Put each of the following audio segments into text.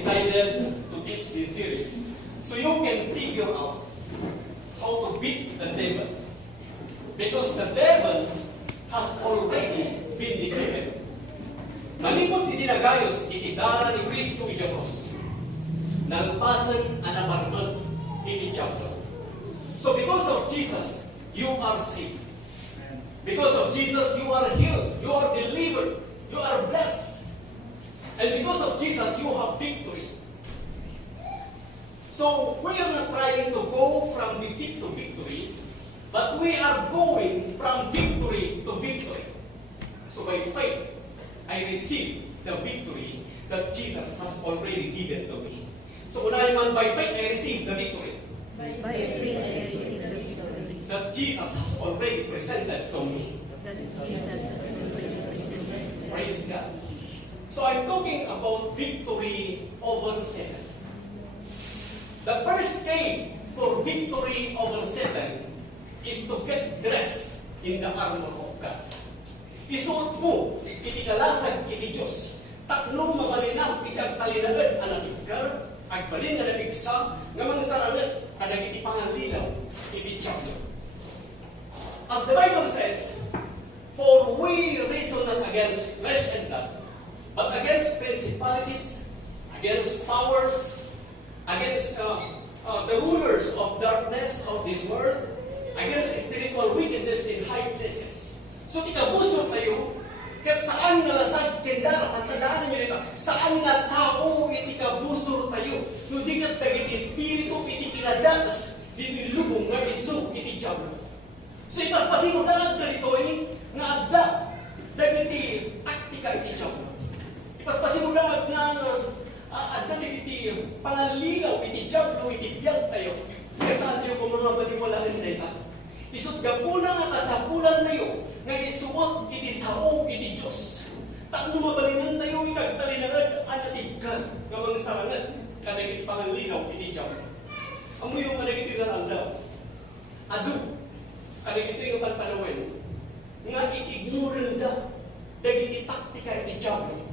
decided to teach this series so you can figure out how to beat the devil. Because the devil has already been defeated. Manipot iti nagayos iti dara ni Kristo iti Diyos. Nalpasan ang nabarman iti Diyos. So because of Jesus, you are saved. Because of Jesus, you are healed. You are delivered. You are blessed. And because of Jesus, you have victory. So we are not trying to go from defeat to victory, but we are going from victory to victory. So by faith, I receive the victory that Jesus has already given to me. So unahin man, by faith, I receive the victory. By faith, I receive the victory that Jesus has already presented to me. that Jesus has already presented. Praise God. So I'm talking about victory over Satan. The first aid for victory over Satan is to get dressed in the armor of God. Isuot mo, iti kalasag, iti Diyos. Takno mabalinam, ikang talinagad, anatibgar, agbalin na nabigsa, nga mansarangat, kadag iti panganlilaw, iti Diyos. As the Bible says, for we wrestle not against flesh and blood, but against principalities, against powers, against the rulers of darkness of this world, against spiritual wickedness in high places. So ikabuso tayo, kat saan nga lasag kendara, at tandaan niyo nito, saan nga tao itikabuso tayo, no di kat dagiti espiritu iti kinadatas, iti lubong nga iso iti diablo. So ipaspasin mo na agda dito nga agda, dagiti taktika iti diablo. Ipaspasin mo na agda dagiti pangalilaw iti diablo, iti biyag tayo. Kat saan tayo kung mga baliwalaan na ita? Isot gapuna nga kasapulan tayo, nga isuot iti sao iti Diyos. Takno mabalinan tayo, itagtalinagad, anatibkan, nga mga sarangan, kadagiti pangalinaw iti diablo. Amo yung kadagiti narandaw. Adu, kadagiti nga panpanawin, nga ikignoran da, dagiti taktika iti diablo.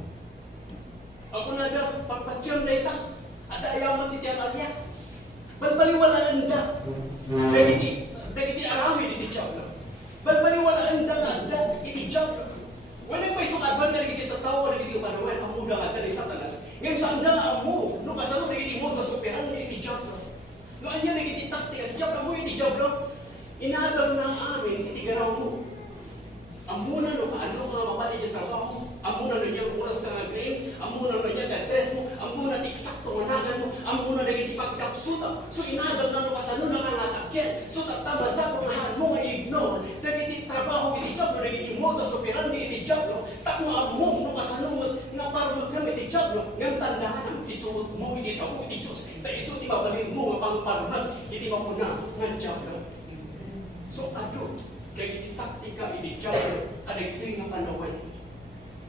Ako na da, pagpatyam na ita, at ayaman iti ang aliyat. Balbaliwalaan da, dagiti arawin iti diablo. Balbaliwalaan da nga da, iti diablo. Wala pa isong advan na nagigit at tao, nagigit ang panawan, ang muda nga ni Satanas. Ngayon saan da nga ang mo, no kasano nagigit mo, kasupiran na iti diablo. No anya nagigit taktika, iti diablo mo, iti diablo. Inaadam na ang amin, iti garaw mo. Ang muna no, kaano ka mapali dyan trabaho, ang muna na niya oras ka nga green, ang muna na niya ka-dress mo, ang muna na eksakto managan mo, ang muna na ipagkapsuta. So inaadam na no, kasano na nga natakyan. So tatama sa kung nahan mo nga ignore, nagiti trabaho iti diablo, nagiti modus operandi iti diablo, takmo ang mo, no kasano nga parang kami iti diablo, ng tandaan, isuot mo iti sa iti Diyos, na isuot ibabalin mo nga pangparang, iti mapuna ng diablo. So ado, nagiti taktika iti diablo, nagiti nga panawan.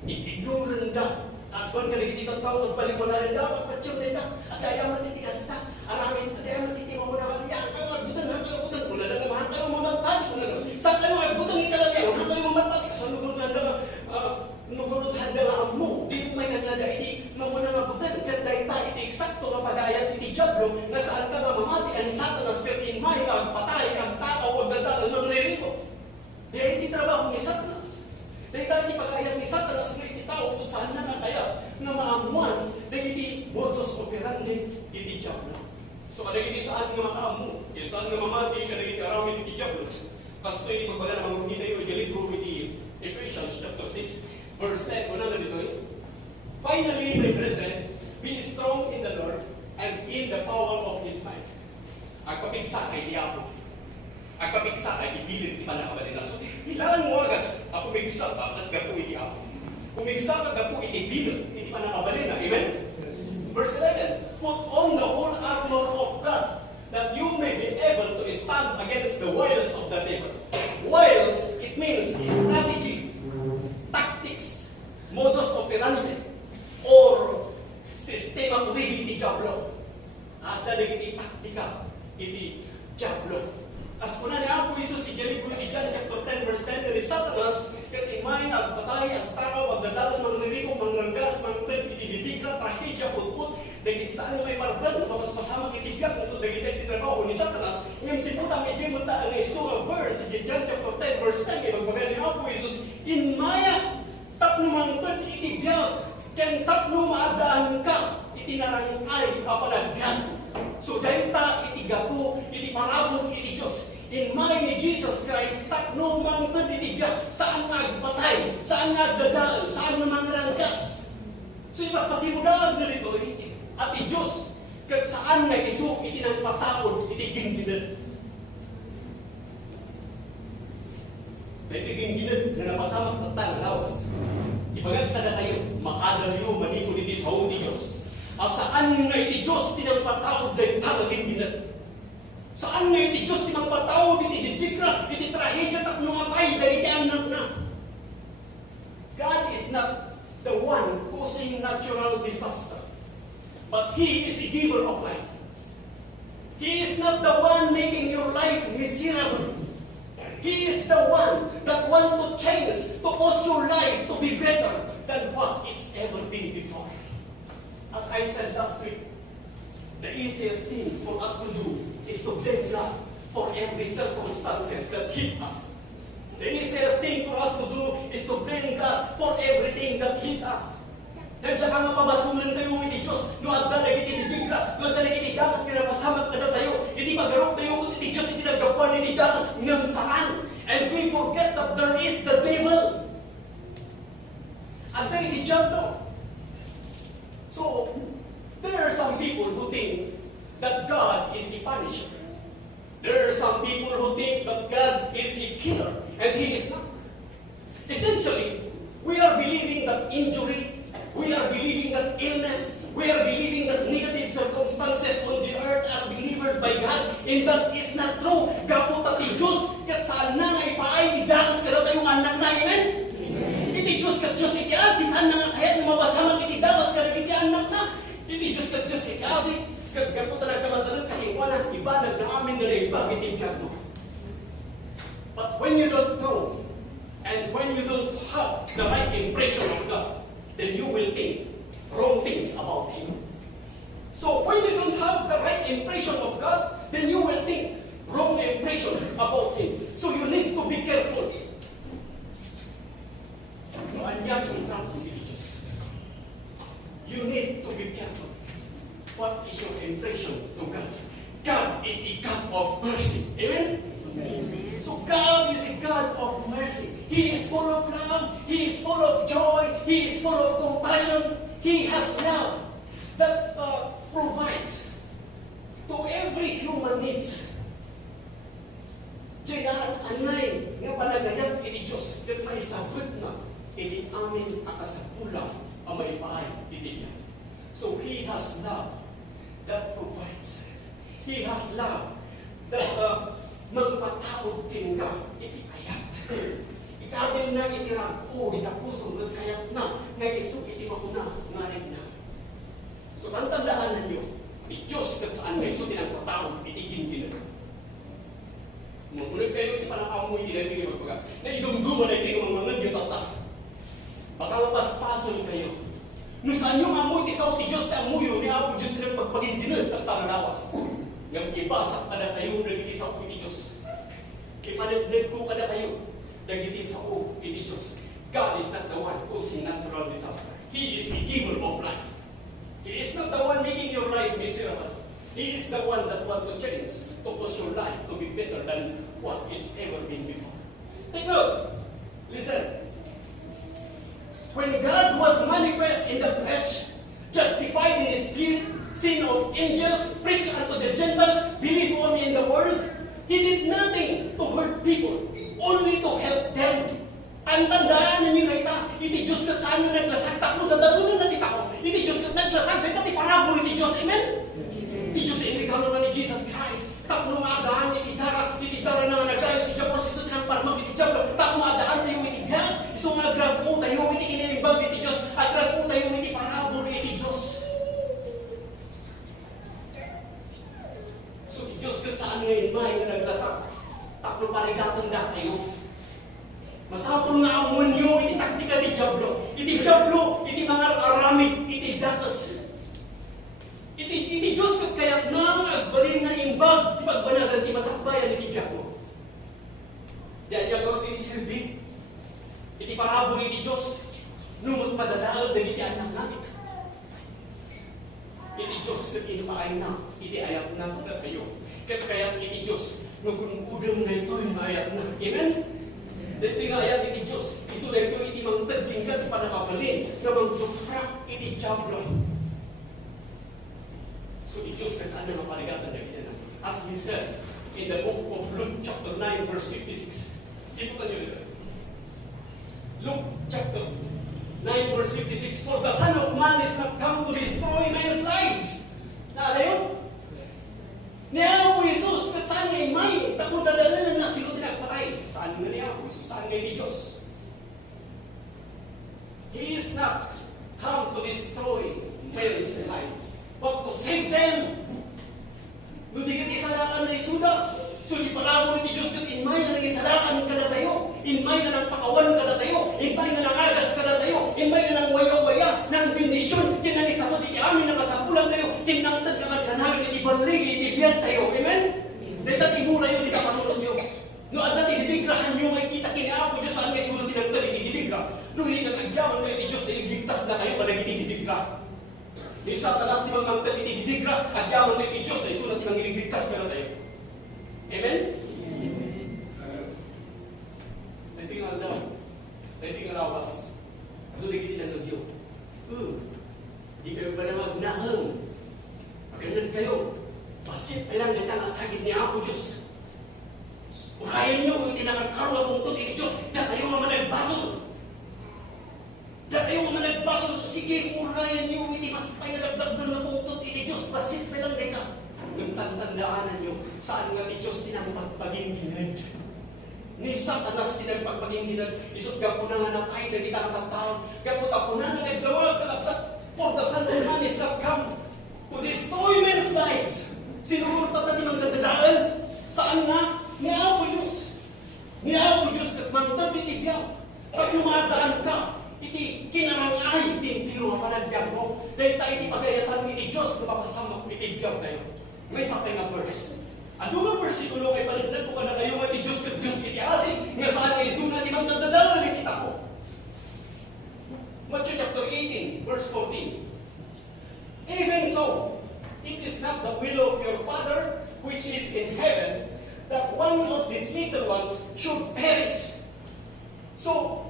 Ignoran da, at kung nagiti tataw, nagbaliwalaan da, pagpatsyon na ita, at ayaman iti kasta, aramin, at ayaman iti mamunawal niya, ang kayo agbutan, wala na naman, ang kayo mamatpati, saan kayo agbutan ita lang yan, ang kayo mamatpati, sa nugulot handa nga ang mo, di may nagnada iti, mamuna mabutan, kanda ita, iti eksakto nga pagayat iti diablo, na saan ka nga mamati, ang Satanas, katin may, ang patay, ang tao, ang dadaan, ang ririko. Di iti trabaho ni Satanas. Dahil dati pagayat ni Satanas, nga iti tao, kung saan na kaya, nga maamuan, dahil iti modus operandi, iti diablo. So kada iti saan nga makaamu, saan nga mamati, kada iti arawin iti diablo. Kasto iti magbaga na mga tayo, iti libro iti Ephesians chapter 6, verse 10, una na dito Finally, my brethren, be strong in the Lord and in the power of His might. Agpapigsa kay diabo. Agpapigsa kay ibilin ti panakabalina. So, ilan mo agas apumigsa ka at gapu iti ako. Pumigsa ka gapu iti bilin iti panakabalina. Amen? Verse 11, put on the whole armor of God, that you may be able to stand against the wiles of the devil. Wiles, it means strategy, tactics, modus operandi, or sistema kurigi iti diablo. At nagiging taktika iti diablo. As kuna niya po Isus si Jericho iti John chapter 10 verse 10, ni Satanas kat imay agpatay ang tao, agdadalan mangririgo, mangranggas, mangpet, iti didikla, trahedya, putput, saan may parban, mas pasama kitibyak na ito, dagitay titrabaho ni Satanas, ngayon si Buta, medyo mata ang iso ang verse, si John chapter 10, verse 10, kaya magbagal ni Apo Jesus, in maya, tatlo mangtod itibyak, kaya tatlo maadaan ka, itinarangay kapanagyan. So dahil ta, itigapo, itiparabot, iti Diyos. In mind ni Jesus Christ, tatlo mangtod itibyak, saan nga agpatay, saan nga agdadaan, saan nga mangrangkas. So mas pasimudaan na rito, at i Diyos, kaya saan nga iso, itinagpataon, itigingginan. May tigingginan na napasamak ng lawas. Ipagagta na tayo, makadalyo, manipod iti sa ni Diyos. Saan nga iti Diyos, tinagpataon dahil talagingginan. Saan nga iti Diyos, tinagpataon, iti didikra, iti trahedya, takno matay, dahil iti anak na. God is not the one causing natural disaster. But He is the giver of life. He is not the one making your life miserable. He is the one that wants to change, to cause your life to be better than what it's ever been before. As I said last week, the easiest thing for us to do is to blame God for every circumstances that hit us. The easiest thing for us to do is to blame God for everything that hit us. Naglaga nga pabasulan tayo iti Diyos, doon na iti bigla, doon na iti gatas, kinapasamat na tayo, iti magarok tayo iti Diyos, iti naggapuan iti gatas ng saan. And we forget that there is the devil. At then iti jump. So, there are some people who think that God is the punisher. There are some people who think that God is a killer, and He is not. Essentially, we are believing that injury, we are believing that illness, we are believing that negative circumstances on the earth are delivered by God, and that is not true. Gapot at Diyos, kat saan na nga ipaay, idakas ka na tayong anak na, amen? Iti Diyos kat Diyos iti asi, saan na nga kahit mabasamang iti dakas ka na iti anak na? Iti Diyos kat Diyos iti asi, kat gapot na kamatalan kahiwanan, ibadag na amin na iba, iti gapot. But when you don't know, and when you don't have the right impression of God, then you will think wrong things about Him. So when you don't have the right impression of God, then you will think wrong impression about Him. So you need to be careful. You need to be careful. What is your impression to God? God is the God of mercy. Amen? Amen. So God is a God of mercy. He is full of love. He is full of joy. He is full of compassion. He has love that provides to every human needs. Diyan anay nga panagayat iti Diyos ket maisabot na iti amin akasapulang ang maipaay iti niya. So He has love that provides. He has love that magpatawad kin ka iti ayat. Ikabil na itirang o itapuso ng kayat na ngay iso iti makuna ngayon na. So tandaan ninyo, ni Diyos kat saan ngay iso tinagpatawad iti ginginan. Mungunit kayo iti panakamoy iti magpaga. Na idumduman na iti mga yung tata. Baka mapaspason kayo. No saan yung amoy iti sao ti Diyos na amuyo ni Apo Diyos na pagpagindinan at tangalawas. Yang ibasak kada kayo nagiti sa iti Diyos. Ipanaglag ko kada kayo nagiti sa iti Diyos. God is not the one causing natural disaster. He is the giver of life. He is not the one making your life miserable. He is the one that wants to change, to cause your life to be better than what it's ever been before. Take note. Listen. When God was manifest in the flesh, justified in His spirit, seen of angels, preached unto the Gentiles, believed on in the world, He did nothing to hurt people, only to help them. Ang tandaan ninyo na iti Diyos kat saan nyo naglasag, taklo dadalunan na ti tao, iti Diyos kat naglasag, dito ti parabol iti Diyos, amen? Iti Diyos ay regalo na ni Jesus Christ, taklo maadaan iti dara na nagayon si Diyos, ito tinang parmag iti Diyos, taklo maadaan tayo iti God, iso nga grab po tayo iti kinilibag iti Diyos, at grab po tayo iti parabol iti Diyos. So iti Diyos kat saan ngayon ba yung naglasag, taklo parigatan na tayo. Masapon nga amon nyo, iti taktika ni Diablo. Iti Diablo, iti mga aramid, iti datos. Iti madadaol dagiti anak na. Iti Diyos kat inumaay na, iti ayat na kayo. Kat kaya iti Diyos, nagunudang na ito yung ayat na. Amen? Dito yung ayat iti Diyos, iso na ito iti mangtaging kat panakabalin, na mangtuprak iti Diablo. So iti Diyos kat saan na mapaligatan na kita na. As we said, in the book of Luke chapter 9 verse 56. Simutan nyo nila. Luke chapter 9 verse 56. For the Son of Man is not come to destroy men's lives. Naala yun? Niya po Jesus, kat saan ngay may, takot dadalan na sino tinagpatay. Saan nga niya po Jesus? Saan ngay ni Diyos? He is not come to destroy men's lives, but to save them. No di kat isalakan na isuda. So di palabor ni Diyos kat inmay na nag-isalakan ka na tayo. Inmay na nagpakawan ka na tayo. Inmay na nangagas ka na tayo. Inmay na nang waya-waya. Nang bendisyon. Kinang isabot iti amin na kasapulan tayo. Kinangtad ka magkanangin iti banligi iti biyat tayo. Amen? Dahil imura yun iti kapanunod nyo. No at natin ididigrahan nyo ngay kita kiniapo Diyos saan ngay sulot tinangtad iti didigra. No hindi ka nagyaman kayo iti Diyos na iligtas na kayo para iti didigra. Di Satanas di mangangtad iti didigra at yaman kayo iti Diyos na isulat tinang iligtas ka na tayo. Amen? Dito yung daw. Dito yung rawas. Ito rin kita ng nagyo. Di kayo pa na magnahang. Maganan kayo. Pasit lang na tangasagin ni Apo Diyos. Urayan nyo, hindi nakakaroon mong ito, ini Diyos. Da kayo nga managbasol. Da kayo nga managbasol. Sige, urayan nyo, hindi mas payanagdagdan na mong ito, ini Diyos. Pasit lang na ito. Nung tandaanan nyo, saan nga ni Diyos tinagpagpaginginad? Ni Satanas tinagpagpaginginad. Isot gapo na nga nakay na kita katataon. Gapo tapo na nga naglawag kalapsat. For the Son of Man is not come to destroy men's lives. Sinugod pa natin ang dadadaan. Saan nga? Ni Apo Diyos. Ni Apo Diyos kat mantad itibyaw. Pag lumadaan ka, iti kinarangay, tintiro ang panagyan mo. Dahil tayo iti pagayatan iti Diyos na mapasamak itibyaw tayo. May sakay nga verse. Ano nga versikulo kay paligdan ko ka na kayo nga ti Diyos kat Diyos iti asin nga saan kay Isun at imang tagdadalan na kita ko. Matthew chapter 18 verse 14. Even so, it is not the will of your Father which is in heaven that one of these little ones should perish. So,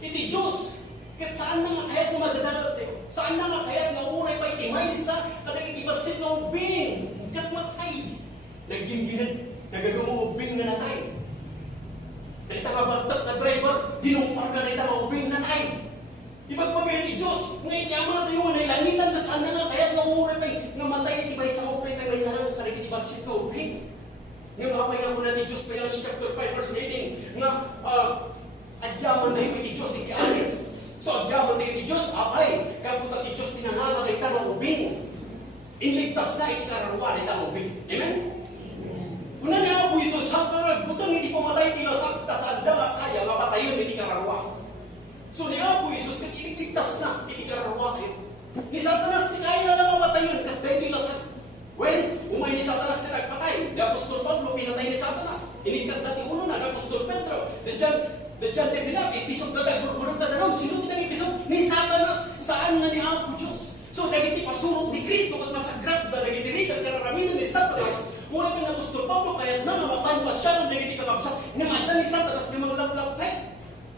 iti Diyos, kat saan na nga kayat mo madadalot tayo? Saan na nga kayat nga uray pa iti maysa kadag iti basit na ubing? Kat matay. Nagginginan, nagadumubing na natay. Dahil tangabantat na driver, dinumpar na rin ubing na natay. Ibagpapaya ni Diyos, ngayon yaman tayo nga nailangitan kat saan na nga kayat nga uray pa nga matay iti maysa uray pa maysa lang kadag iti basit na ubing. Ngayon kapay nga muna ni Diyos pa yung chapter 5 verse 18 nga adyaman na yung iti Diyos iti akin. So adyaman na iti Diyos apay kaputat iti Diyos tinanala na itanong ubing. Inligtas na iti kararuan itanong ubing. Amen? Una nga po Isus hanggang butang iti pumatay tinasak tas anda nga kaya mapatayon iti kararuan. So ni Apo Isus kat iligtas na iti kararuan kayo. Ni Satanas ti kaya na lang mapatayon kat dahil tinasak. When umay ni Satanas na nagpatay, ni Apostol Pablo pinatay ni Satanas. Inigkat na ti uno na, Apostol Pedro. The John de Pilat, episode na nagbulog na daron. Sino tinang episode? Ni Satanas. Saan nga ni Apo Diyos? So, nagiti pasurot ni Kristo kat masagrat na nagiti rigat kararaminan ni Satanas. Mula ka na Apostol Pablo, kaya na mapanpas siya ng nagiti kakabsak. Nga adda ni Satanas ng mga laplapay.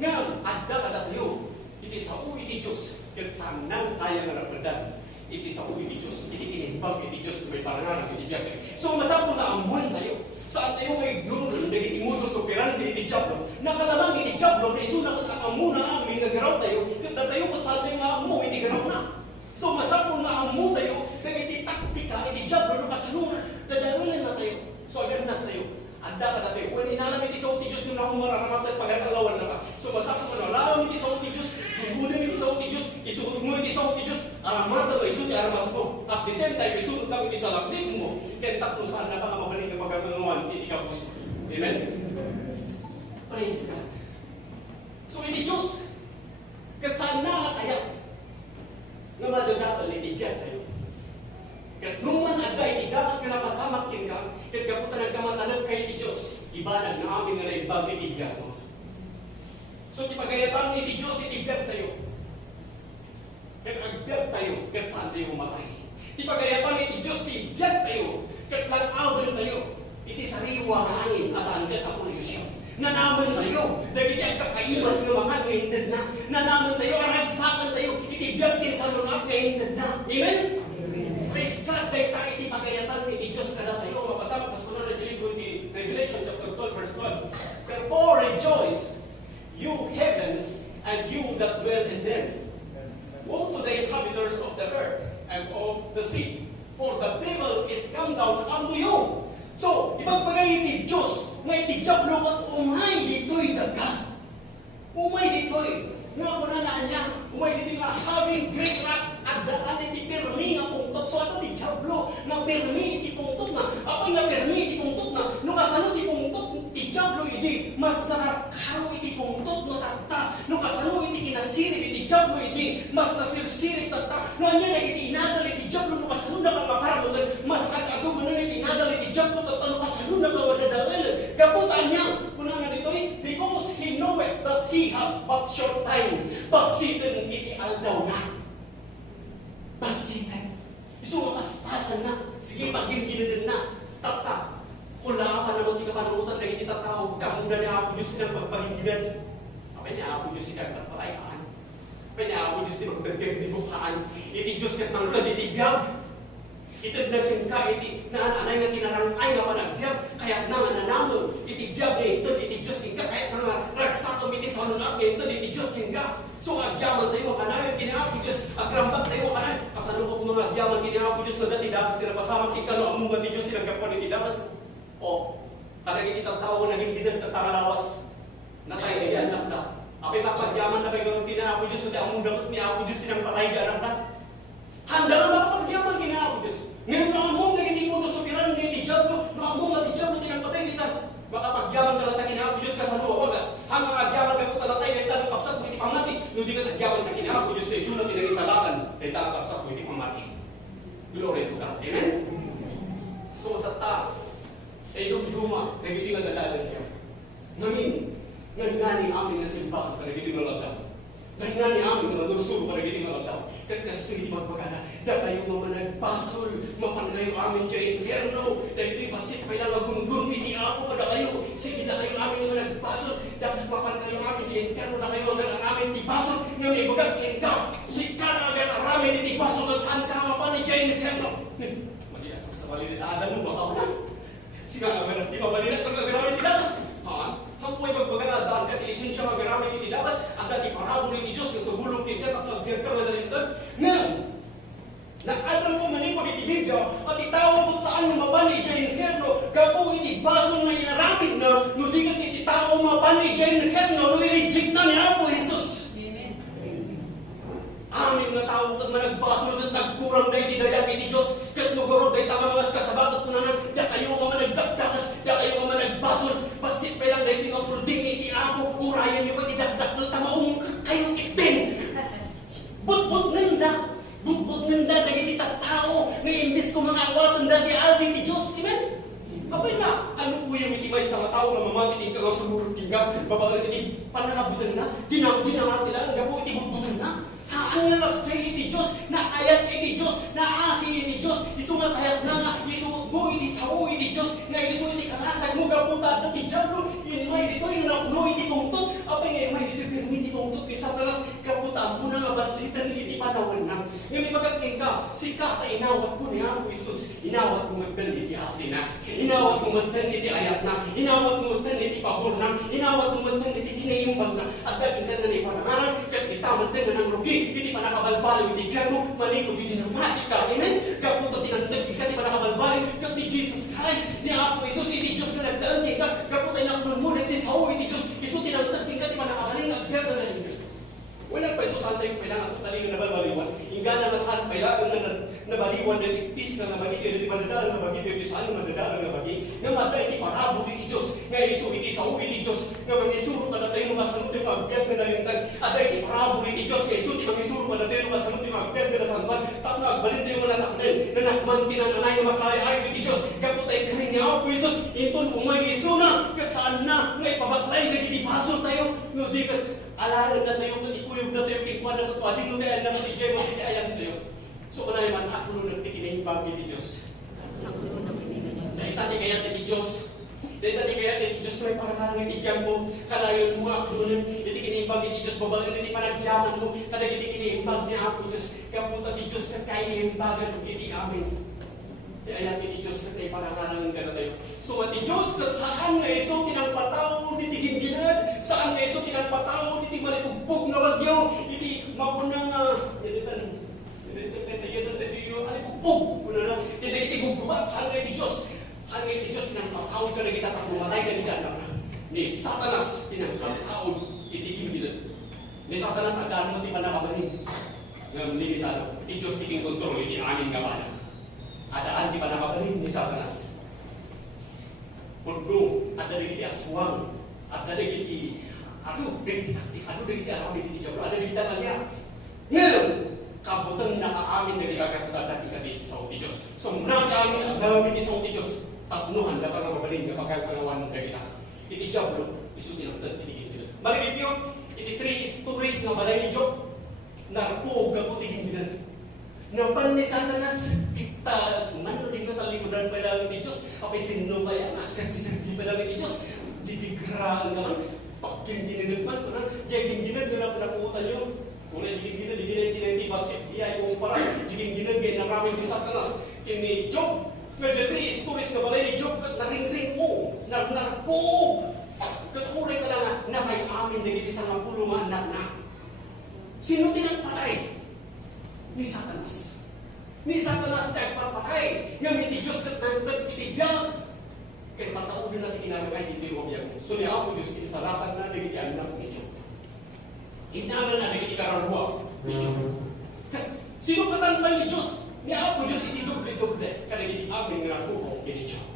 Nga adda kada tayo. Iti sa uwi ni Diyos. Kat saan nang kaya nga napadan. Iti sa uwi ni Diyos, iti kinimbang iti Diyos na may parangarang iti biyag. So masapon na amuan tayo. Saan tayo may ignore, naging modus operandi iti Diablo. Nakalamang iti Diablo, na isunat at amuna amin nga garaw tayo, kata tayo kung saan tayo nga amu, iti garaw na. So masapon na amu tayo, naging taktika, iti Diablo, no kasanungan, dadarulan na tayo. So agad na tayo. Anda ka na tayo. Kung inalam iti sa uti Diyos, nung akong mararamat at pag-alawan na ka. So masapon mo na, alam iti sa uti Diyos, Gudang iti sa uti Diyos, isuot mo iti sa uti Diyos, aramata mo, isuot aramas mo. At the same time, isuot lang iti sa laplik mo, kentak kung saan na ka mabalik ng pagkakangawan, iti kapus. Amen? Praise God. So iti Diyos, kat saan na kaya, nga madadatal iti kaya tayo. Kat numan agda iti dapas nga napasamakin ka, kat kaputan nagkamantanag kay iti Diyos, ibanag na amin nga naibag iti kaya mo. So, ipagayatan ni Diyos, itibgan tayo. nagbiag tayo, kat saan tayo matay. Di pagayatan iti Diyos, ti biag tayo, kat lanawin tayo. Iti sariwa nga angin, asaan kat ang polusyon. Nanaman tayo, dagiti ang kakaimas ng mga ngayon na. Nanaman tayo, aragsakan tayo, iti biag din sa lunat ngayon na. Amen? Praise God, dahil tayo iti pagayatan iti Diyos kada tayo. Mapasama, pas ko na nagiligo iti Revelation chapter 12, verse 12. Therefore rejoice, you heavens, and you that dwell in them. Woe to the inhabitants of the earth and of the sea, for the devil is come down unto you. So, ipagpagay iti Diyos, nga iti Diablo at umay dito'y daga. Umay dito'y, nga pananaan niya, umay dito'y nga having great wrath, at daan iti permi nga pungtot. So, ato ti Diablo, nga permi iti pungtot na, apoy nga permi iti pungtot na, no kasano ti pungtot, ti Diablo iti, mas nakakaro iti pungtot no tata, no kasano iti kinasirip iti Diablo iti, mas nasirsirip tata, no anya na iti inadal iti Diablo, no kasano na pangaparado, mas agadugo na iti inadal iti Diablo, no kasano na pawadadalan, kaputaan niya, kunang nga dito, because he knoweth that he have but short time, basitin iti aldaw na. Basitin. Iso makaspasan na, sige pag-ginginan na, tata, kula pa naman di ka panutan na iti tatao, kamuda ni Apo Diyos silang pagpahinginan. Apay ni Apo Diyos silang pagpalayaan. Apay ni Apo Diyos silang pagdagdag ni bukaan. Iti Diyos kat nangtad iti gag. Itagdagin ka iti naananay nga kinarangay nga panagbiag. Kaya't na nga nanamon. Iti biag na ito, iti Diyos king ka. Kaya't na nga ragsakom iti sanunat nga ito, iti Diyos king ka. So agyaman tayo makanayon kini Apo Diyos. Agrambak tayo makanayon. Kasanong ko kung agyaman kini Apo Diyos na dati dapat kinapasama king ka no amungan ni Diyos kinagapan iti dapat. O, kadang iti tao naging dinagtatangalawas na tayo na anak na. Apay makapagyaman na kayo kini Apo Diyos na ang mundakot ni Apo Diyos kinang patay ka anak na. Handa na makapagyaman kini Apo Diyos. Ngayon na among na hindi po supiran na iti Diablo, na among na iti Diablo kinang patay kita. Makapagyaman ka lang kini Apo Diyos ka sa nuwagas. Hanggang agyaman ka po talatay na itanong kapsat mo iti pamati. Nung di ka agyaman ka kini Apo Diyos na isunod tinangisalakan na itanong kapsat mo iti pamati. Glory to God. Amen? So, tata, yung duma, nagiti nga nalalan niya. Ngamin, ngani amin na simbahan, nagiti nga lagdaw. Ngani amin na manusuro, nagiti nga lagdaw. Kagkas ito magpagana, dahil yung mga nagbasol, mapangayo amin dyan inferno, dahil ito'y pasit, may lalagunggung, iti ako kada kayo. Sige na kayo amin yung mga nagbasol, dahil mapangayo amin dyan inferno, na kayo ang amin di basol, ngayon ay bagagkin ka, si ka na agad aramin iti basol, at saan ka mapan dyan inferno. Malihan sa malilit, adam mo baka na. Sila nga di mabalilat pag nagaramit ilabas. Hampuay magbaganadaan ka, ilisin siya magaramit ilabas, at dati parabuli ni Diyos, yung tugulong kaya at nagbiag ka malalintag. Ngayon, nag-adal ko manipod iti Biblia, at itawag kung saan mabani dyan inferno, gapo iti basong na inaramid na, no di ka iti tao mabani dyan inferno, no i-reject na ni Apo Jesus. Amin nga tao kat managbasol at nagkurang na iti dayag iti Diyos, kat nugorod day tama mga kasabatot ko naman, da kayo nga managdagdagas, da kayo nga managbasol, basit pa lang dahil nga purding iti Apo, urayan niyo ba idagdag na tamaong kayo kitin. But nanda, nagiti tao, na imbis ko mga awatan dati asing ni Diyos, amen? Kapag na, ano po yung itibay sa mga tao na mamatin ka sa murot tingga, babalan iti panakabutan na, dinamati lang, gapo iti bubutan na. Haan nga nas dyan iti Diyos, na ayat iti Diyos, na asin iti Diyos, isungat ayat na nga, isuot mo iti sao iti Diyos, na iso iti kalasag mo, gaputa at iti Diablo, inmay dito, inapuno iti pungtot, apay nga inmay dito, pero iti pungtot, isa talas, gaputa mo na nga basitan iti panawan na. Ngayon ipagkating ka, si Kata inawat mo ni Apo Isus, inawat mo magdan iti asin na, inawat mo magdan iti ayat na, inawat mo magdan iti pabor na, inawat mo magdan iti kinaimbag na, at daging ka na ni panangarang, kat kita magdan na ng rugi, hindi pa nakabalbalo, hindi ka mo, malikod, hindi na mati ka, amen? Kapunta tinandag, hindi ka balbalo, kat ni Jesus Christ, ni Apo Isus, iti Diyos na nagdaan, ka, kapunta inaknon mo, iti sao, iti Diyos, iso tinandag, hindi ka nakabalin, agad na rin. Wala pa iso saan tayo kailangan at talingan na balbaliwan, ingana na saan kailangan na nabaliwan na ipis na nabagit, iti madadaan na bagit, iti saan na madadaan na bagit, nga mada iti parabol iti Diyos, nga iso iti sao, iti Diyos, nga mangisuro pa na tayo masanot yung agad na nalintag, at iti parabol iti Diyos, nga iso iti mangisuro pa na tayo masanot yung agad na sanban, tapos agbalin tayo mga nataknan, na nakman pinananay na makaya ay iti Diyos, kapot ay karin niya Apo Isus, inton umay iso na, kat saan na, nga ipabatlay, nagitipasol tayo, no di kat alaran na tayo, kat ikuyog na tayo, kikwa na tayo, ading no tayo, na kat ijay mo, iti ayan tayo. So kunay man ako nagtikining pag iti Diyos. Ako na pinigyan. Dahil tati kaya iti Diyos. Dahil tati kaya iti Diyos may parang itigyan mo. Kalayon mo ako nun. Iti kinimbag iti Diyos. Babalan iti panagyaman mo. Kalag iti kinimbag ni ako Diyos. Kaputa ti Diyos kakaiimbagan iti amin. Kaya iti Diyos katay parangalan ka na tayo. So ati Diyos kat saan nga iso tinagpataw iti ginginad. Saan nga iso tinagpataw iti malipugpog na bagyo. Iti mapunang alipugpog. Kuna na. Iti gugubat. Saan nga iti Diyos. Saan nga iti Diyos tinagpataw ka na kita tapumatay ka nila na. Ni Satanas tinagpataw iti ginginad. Ni Satanas agad mo di pa nakabaling. Ng limitado. Iti Diyos iting kontrol iti aning gabalan. Adaan di pa nakabalin ni Satanas. Pagno, ada dagiti aswang, ada dagiti, dagiti taktik, dagiti araw, dagiti jabro, ada dagiti talya. Ngayon, kabutan nakaamin dagiti kakatati sa Diyos. So, nakaamin ang dagiti sa Diyos. Taknuhan, dapat na mabalin kapag pangawan ng dagita. Iti jabro, iso tinagtad, tinigin. Marigit yun, iti 3 stories na balay ni Job. Narpog ang putigin din. Napan ni Satanas, kita, mano din na talikudan pa lang ni Diyos, apay sino ba yan, serbi-serbi pa lang ni Diyos, didigraan naman, pagkinginagman ko na, diyaginginag na lang pinaputan nyo, kung na diginginag, di basit, di ay kung parang, diginginag, gaya ng raming ni Satanas, kini Job, medyo 3 stories na balay ni Job, naring-ring po, narpog, katukuray ka lang na may amin, nagiti sa mga pulungan anak. Sino tinagpatay? Ni Satanas. Ni Satanas tayo papatay. Ngayon iti Diyos kat nagtitibiyang. Kaya pataudin natin kinagagay hindi mo biyang. So niya ako Diyos kinisarapan na nagiti anak ni Job. Hinaman na nagiti kararwa ni Job. Sino katanpay ni Diyos? Niya ako Diyos iti doble-doble. Kaya nagiti amin nga buho ni Job.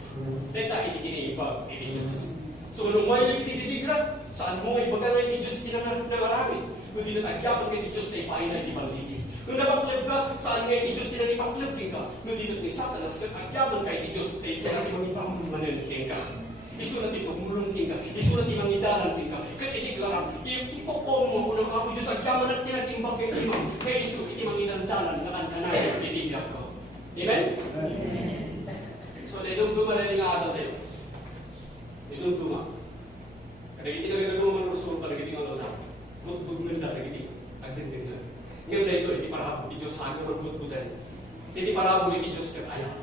Deta iti kiniibag ni Diyos. So nung may nagiti didigra, saan mo ay bagay ni Diyos nangarami? Kung di natagyapan kay Diyos na ipainay di baligi. Kung napaklib ka, saan ngayon ni Diyos tinanipaklib ka? Nung dito ni Satanas, nagagyaman kay ni Diyos, ay iso natin mangibang mananating ka. Iso natin pagmulunting ka. Iso natin mangidalanting ka. Kaya itiklarang, ipokong mo kung ang ako Diyos, agyaman natin tinatimbang kay Diyos. Kaya iso iti mangidalandalan na kantanan ng itibiyag ko. Amen? So, naidumduma na yung aadal tayo. Naidumduma. Kaya iti nagagagawa man rusul, palagiti mga na. Bug-bug na lagi agdendeng na. Ngayon na ito, hindi para iti Diyos sa akin magbud-budan. Hindi para mo iti Diyos kat ayaw.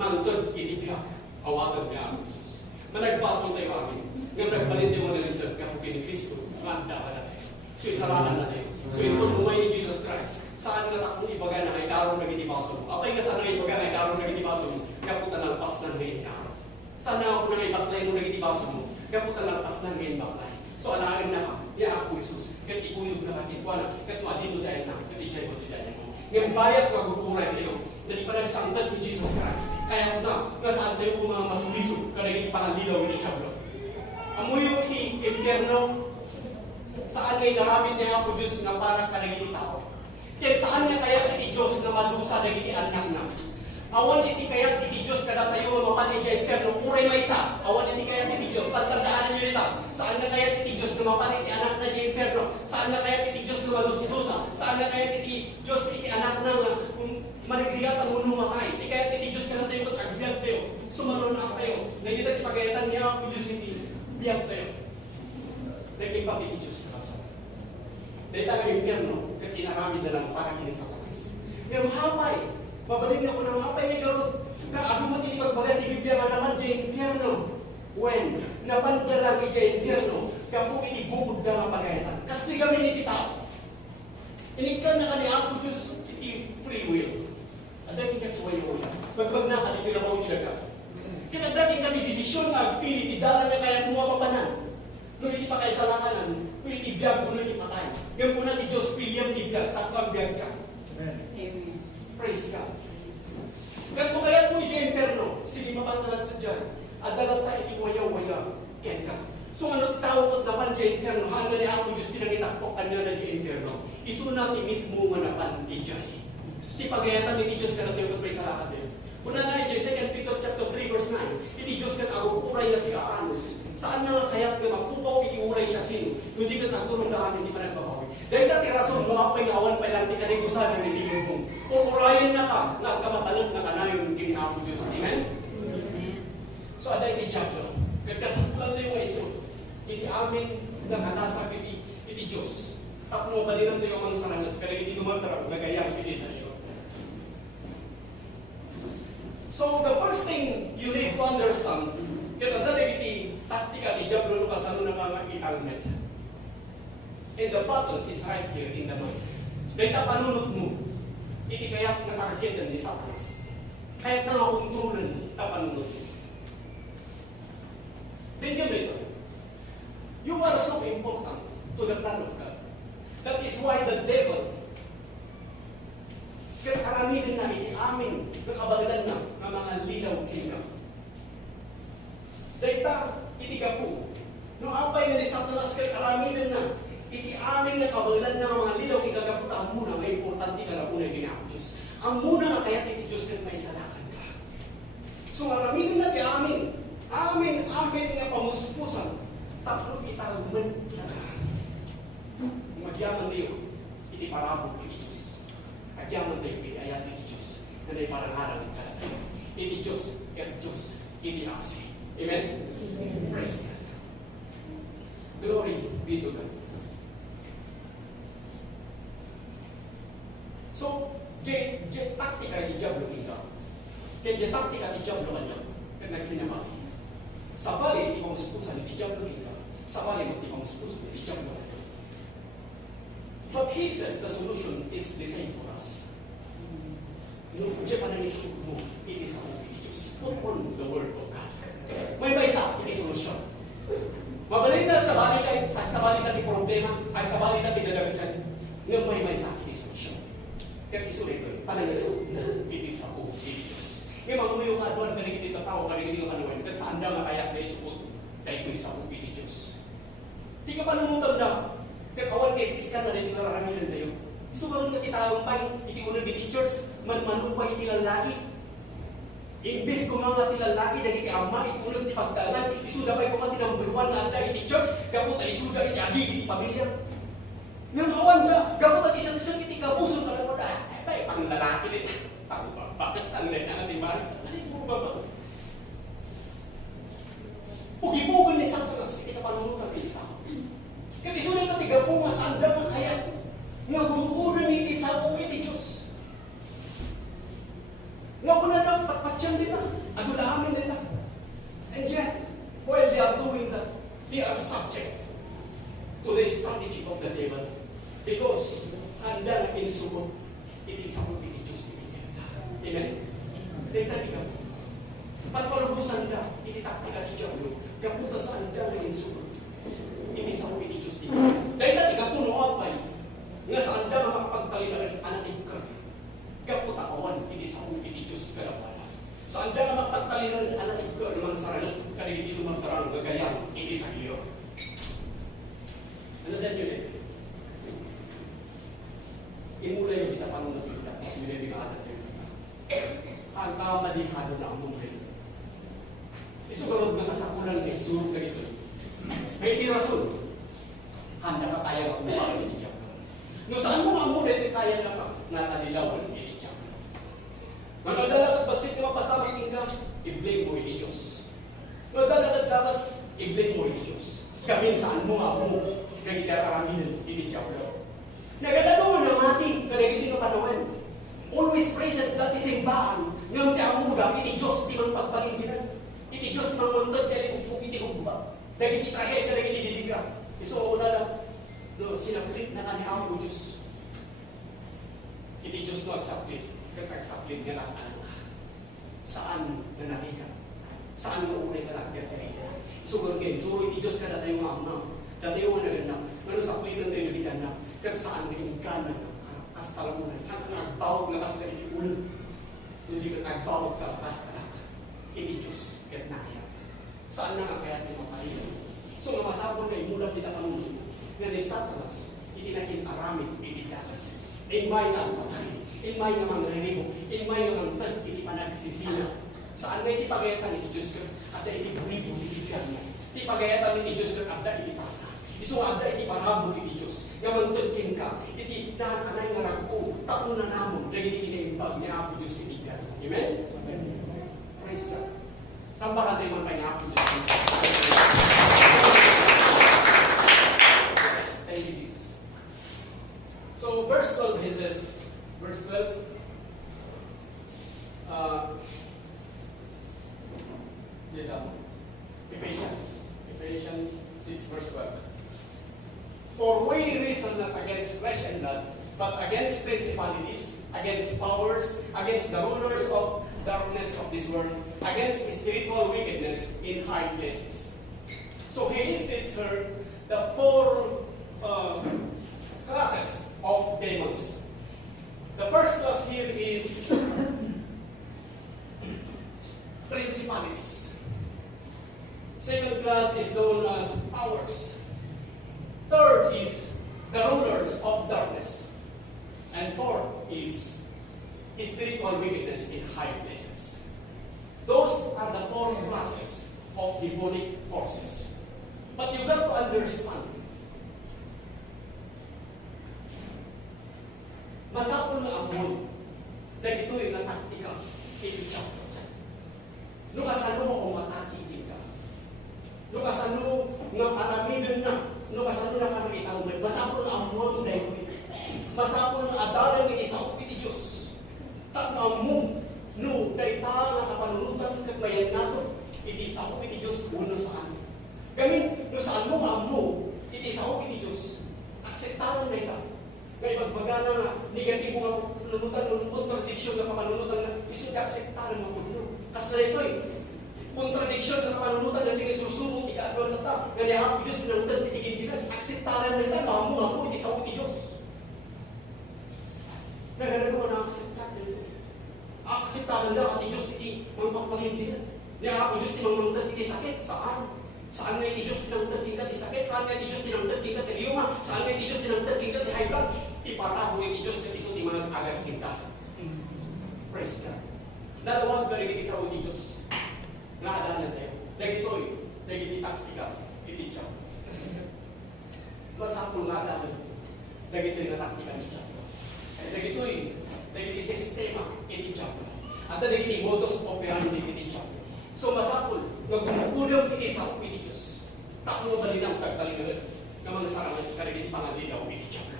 Mangtod iti biyak, awagan niya ang Diyos. Managpasong tayo amin. Ngayon nagbalindiwa na lintad kapukin ni Kristo, manda ka na tayo. So isaranan na tayo. So ito lumay ni Jesus Christ. Saan na takong ibaga na kay darong naging ibaso mo? Apay nga saan na ibaga na kay darong naging ibaso mo? Kaputa ng pas ng ngayon darong. Saan na ako na ibaklay mo naging ibaso mo? Kaputa ng pas ng ngayon baklay. So alagan na ka, ya ako Jesus, kat ikuyog na kakitwana, kat madino dahil na, kat ijay mo dahil mo. Ngayon bayat magukuray kayo, na di pa nagsangtad ni Jesus Christ. Kaya na, nasaan tayo kung mga masuliso, kanagin panganlilaw ni Chablo. Amuyong ni Impierno, saan ngayon naramit niya ako Diyos na parang kanagin tao. Kaya saan niya kaya iti Diyos na madusa naging anak na. Awan iti kayat iti Diyos kada tayo mapan iti Impierno, uray may isa. Awan iti kayat iti Diyos, tagtandaanan nyo nito. Saan na kayat iti Diyos na mapan iti anak na iti Impierno? Saan na kayat iti Diyos na madusa? Saan na kayat iti Diyos iti anak na maligrigat ang unong matay? Iti kayat iti Diyos ka na tayo agbiag tayo. Sumaron na tayo. Nagita iti pagayatan niya ako Diyos iti biag tayo. Naging iti Diyos na sa dahil tayo Impierno, kakinarami na lang para kini Satanas. Ngayon hapay. Babalik na ko ng mga panigarot na adumat ini pagbagan ni Biblia nga naman di Infierno. When napanda lang di Infierno, kapo ini bubog na nga pagayatan. Kasi kami ni tao. Inikkan na kani ako Diyos iti free will. Adagin ka tiwayo-wayo. Bagbag na kalibira mo nilaga. Kinagdagin kami desisyon nga pili ti dala na kaya mo mapapanan. Nung hindi pa kayo salakanan, pili ti biyag mo na ti patay. Ngayon po na ti Diyos piliyam ti biyag, takwang biyag ka. Amen. Praise God. Kaya kung kaya po yung Impierno, sige mapantalag na dyan, at dalat tayo iwayaw-wayaw, kaya ka. So ano tawag ko naman dyan Impierno, hanggang ni ako Diyos pinangitakpok kanya na yung Impierno, isuna ti mismo manapan di dyan. Di pagayatan ni Diyos ka na tayo katpay sa lakat din. Una na yung 2 Peter chapter 3 verse 9, iti Diyos ka agupuray na si Aanos. Saan na kaya ka mapupaw itiuray siya sino, hindi ka nagtulong na kami, hindi pa nagbabawi. Dahil dati rason, mga pinawan pa lang, di ka nigusahan ng nililingkong. Urayan na ka, nga kamatalag na kanayon kini Apo Diyos. Amen? Amen. So, ada iti Diablo. Kagkasapulan tayo nga iso, iti amin na kanasa iti Diyos. Tapno baliran tayo ang sarangat, kaya iti dumatarang, nagayang iti sa iyo. So, the first thing you need to understand, kaya kada iti taktika ti Diablo no kasano na mga italmet. And the battle is right here in the mind. Dahil panunod mo, iti kaya't nakarkitan ni Satanas. Kaya't nangakontrolan na panunod mo. Then ganito, you are so important to the plan of God. That is why the devil, kaya karamihan na iti amin, nakabagalan na ng mga lilaw kingdom. Dahil iti kapu, nung apay na ni Satanas kaya karamihan na, iti amin nakabagalan na ng mga lilaw kingdom, ang muna, may importante ka na po na ginagawa Diyos. Ang muna nga kaya iti Diyos kaya may salakan ka. So maramihan na iti amin nga pamuspusan, tatlo italman na. Magyaman tayo, iti parabog iti Diyos. Agyaman tayo, iti ayat iti Diyos, na may parangaran ka natin. Iti Diyos, iti Diyos, iti asi. Amen? Praise God. Glory be to God. So, taktika di Diablo kita. Kaya taktika di Diablo kanya, kaya nagsinamali. Sabali, di pamuspusan, di Diablo kita. Sabali, di pamuspusan, di Diablo kita. But he said the solution is the same for us. No, diyan pa nang isip mo, it is ako, it is put on the word of God. May isa, it is solution. Mabalitan sa balitan di problema, ay sa balitan di dadagsan, ng may isa, it is solution. Kaya iso ito, pananiso, it is ako, it is Diyos. Kaya mamuyo ka doon, kanigit ito tao, kanigit ito kanuwan, kaya saan daw nga kayak na isuot, kaya ito is ako, it is Diyos. Di ka pa nanutang na, kaya kawan kes ka na rin tinararamihan tayo. Gusto ba nang nakitawang pa'y iti unang iti church, manupay iti lalaki. Imbis ko mga iti lalaki, nagiti ama, iti unang iti pagdalan, isuda pa'y kumati ng beruan na anda iti church, kaputa isuda iti agi, iti pamilya. Nang awan ka, kaputa isang iti kapuso, ka na ay, pang lalaki nito. Bakit ang neta na si Mari? Ano puro ba ba? Ugibugan ni Satanas, iti kapanunutan iti tao. Kaya isulit na tiga po nga sanda nga kaya nga gumukunan iti sa iti Diyos. Nga kuna na patpatsyan nila, adulaamin nila. And yet, while they are doing that, they are subject to the strategy of the devil. Because handa na insugot, iti sa iti Diyos iti neta. Amen? Neta tiga po. Patpalubusan na, iti taktika ni Diablo, kaputa sa handa na insugot. Ini sa iti Diyos iti. Dahil na tiga puno apay, nga saan da makapagtalinan ang ikar. Kaputakawan, ini sa iti Diyos kalapanan. Saan da makapagtalinan ang ikar ng saralit, kanil dito magkarang gagayang, iti sa iyo. Ano dan yun eh? Imula yung kita panunod yung kita, kasi may adat yung kita. Ang kamadihado na ang mungkin. Isugarod na kasakulan na isurog ka ito. May tirasun. Handa ka kaya ka kumakain ni Diablo. No saan mo nga muna ito kaya na natalilawan ni Diablo. Magdalagat basit ka mapasamang tingka, i-blame mo ni Diyos. Magdalagat labas, i-blame mo ni Diyos. Gamin saan mo nga mo, kagitaramin ni Diablo. Nagadalo na mati, kagagiti ka panawan. Always present dati simbaan, ngayon ti amuda, iti Diyos di mang pagpalimbinan. Iti Diyos di mang mantag, kaya iti hugba. Dahil iti trahe, dahil iti diliga. So, una lang, sinaplit na kani Apo Diyos. Iti Diyos no agsaplit. Kag-agsaplit nga nasaan ka. Saan na nakika? Saan na unay ka nagkakita? So, again, so iti Diyos ka na tayo nga amna. Datayo nga naganap. Ngano sa kulitan tayo nagiganap. Kag saan na yung kanan kas talamunan. Ang nagbawag na kas na iti ulo. Hindi ka nagbawag ka kas na iti Diyos kat nakayat. Saan na nga kaya tayo mapalitan? So, nga masabon na imulang kita panunod nga ni Satanas, itinakin aramid, itigatas. Imay na ang patay, imay na ang ririgo, imay na ang tag, iti panagsisina. Saan na iti pagayatan iti Diyos ka, at iti buribo, iti ganya. Iti pagayatan iti Diyos ka, at iti pata. Iso ada iti parabog iti Diyos, nga mantagkin ka, iti naan-anay nga ragpo, Takbo na namon, dagiti kinaimbag ni Apo Diyos itigan. Amen? Praise God. Tambakan tayo mga kay Apo Diyos. Yes, thank you, Jesus. So, verse 12 he says, verse 12, Ephesians 6 verse 12. For we reason not against flesh and blood, but against principalities, against powers, against the rulers of darkness of this world, against spiritual wickedness in high places. So he lists here the four classes of demons. The first class here is principalities. Second class is known as powers. Third is the rulers of darkness. And fourth is spiritual wickedness in high places. Those are the four classes of demonic forces. But you got to understand, masapol na amon dahil ito yung nataktika i-chop. Nung asano mo kung matakikin ka. Nung asano ng aramidan na. Nung asano na karang itaw mo. Masapol na amon dahil ito. Masapol na adalan ni isang piti Diyos. Tak na amon. No, dahil ta nakapanunutan kagmayan nato. Iti isang piti Diyos uno saan. Gamit, no saan mo amo. Iti isang piti Diyos. Akseptaran na ito. Kaya magmagana nga, negatibo nga lumutan, contradiction na kapanunutan na iso ka-akseptaran mo kuno. Kasi na ito contradiction na kapanunutan na tingin susubo, ika-adwa na ta, nga niya ang Diyos ng tad, itigil-gilan, akseptaran na ito, mamu, iti sa uti Diyos. Naganagawa na akseptaran na ito. Akseptaran na, ati Diyos, iti mangpagpahindilan. Niya ang Diyos, iti mangmangtad, iti sakit, saan? Saan nga iti Diyos tinangtad, tingkat, iti sakit? Saan nga iti Diyos tinangtad, tingkat, iti liyuma? Saan nga iti Diyos tinangtad, tingkat, iti high blood? Iparabo iti Diyos, iti iso, iti mga agas kita. Praise God. Dalawang ka rin iti sa uti Diyos. Naadalan tayo. Dagitoy, dagiti taktika, iti tiyak. Masapul nga adalan. Dagitoy na taktika, iti tiyak. Dagitoy, dagiti sistema, iti tiyak. At dagiti modus operandi, iti tiyak. So masapul, nagkumukulang iti sa iti Diyos. Takmo ba din ang tagtaligalan na mga sarangan ka rin iti pangalilaw, iti tiyak.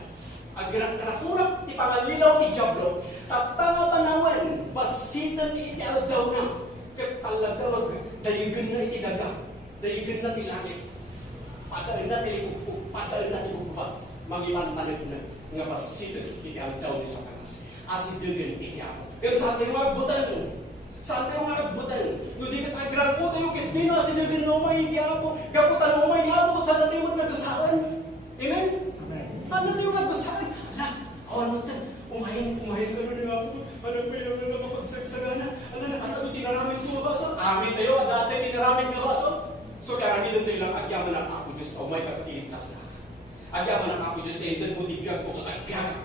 Ang graturap ti pangalilaw ti Diablo at tanga panawan pasitan iti aldaw na ket talaga magdayigan na iti daga dayigan na ti langit padaan na ti bukbuk padaan na ti bukbak mangimantanag na nga pasitan iti aldaw ni Satanas asidagan iti ako ket sa ating magbutan sa ating magbutan no di ket agran po tayo ket di na sinagan no may iti ako gaputan no may ako sa ating magdasaan. Amen. Ano tayo nagbasahin? Ala, awan mo tan. Umahin ka nun yung ako. Alam mo yun na mapagsagsaga na. Ala, nakatabi, tinaramid ko baso. Amin tayo, at dati tinaramid ka baso. So, kaya ramidin tayo lang, agyaman ang ako Diyos. O may pagkilitas na. Agyaman ang ako Diyos, kaya hindi mo tibiyag ko agyaman.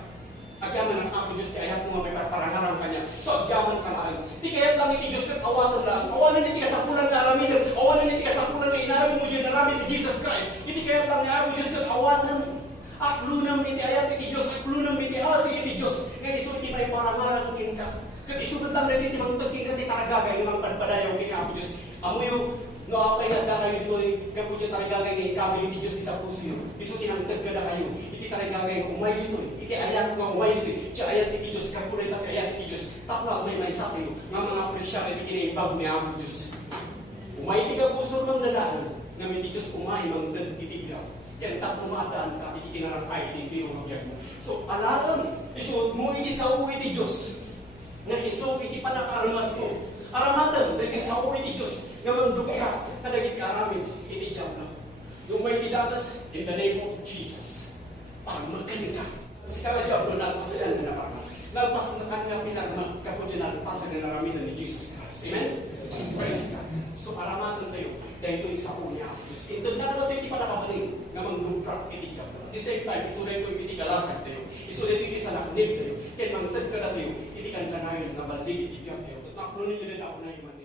Agyaman ang ako Diyos, kaya ayat mo may parangaran kanya. So, agyaman ka lang. Di kaya lang iti Diyos, kat awatan lang. Awalan iti kasapulan na aramidin. Awalan iti kasapulan na inaramid mo yun, naramid ni Jesus Christ. Iti kaya lang niya ako Diyos, kat awatan. Aklunam iti ayat iti Diyos, aklunam iti asi iti Diyos. Ngayon iso iti may parangaran kinka. Kaya isunod lang rin iti mangtagking ka ti taragagay, yung mga panpadayaw kini ako Diyos. Amuyo, no apay nagdakay ito ay kapudyo taragagay ngayon kami iti Diyos iti tapos yun. Iso tinangtag ka na kayo. Iti taragagay umay ito iti ayat nga umay ito iti ayat iti Diyos, kakulay at ayat iti Diyos. Tapos may sa kayo, nga mga presya iti kinimbag ni ako Diyos. Umay iti kapusor mang nalaan, nga iti Diyos umay mangtag iti graw. Yan tapos maadaan ka, iti kinarapay, iti kirong magyag mo. So, alam, isuot mo iti sa uwi iti Diyos. Nga iso, iti panakaramas mo. Aramatan, iti sa uwi iti Diyos. Nga mandukra, na nagiti aramid, iti Diablo. Yung may idadas, in the name of Jesus. Pag magaling ka. Si kaya Diablo, nalpas ka na nakarma. Nalpas na kanya pinagma, kapag dyan nalpas na naramidan ni Jesus Christ. Amen? Praise God. So, aramatan tayo. Dahil ito isa po niya. Ito na naman ito hindi pa nakabaling na mag-drop iti Diablo. At the same time, isulit ito iti kalasag tayo. Isulit iti sa naknib tayo. Kaya mangtad ka na tayo, iti kan kanayon na baldig iti Diablo. At naklunin nyo din ako na iman.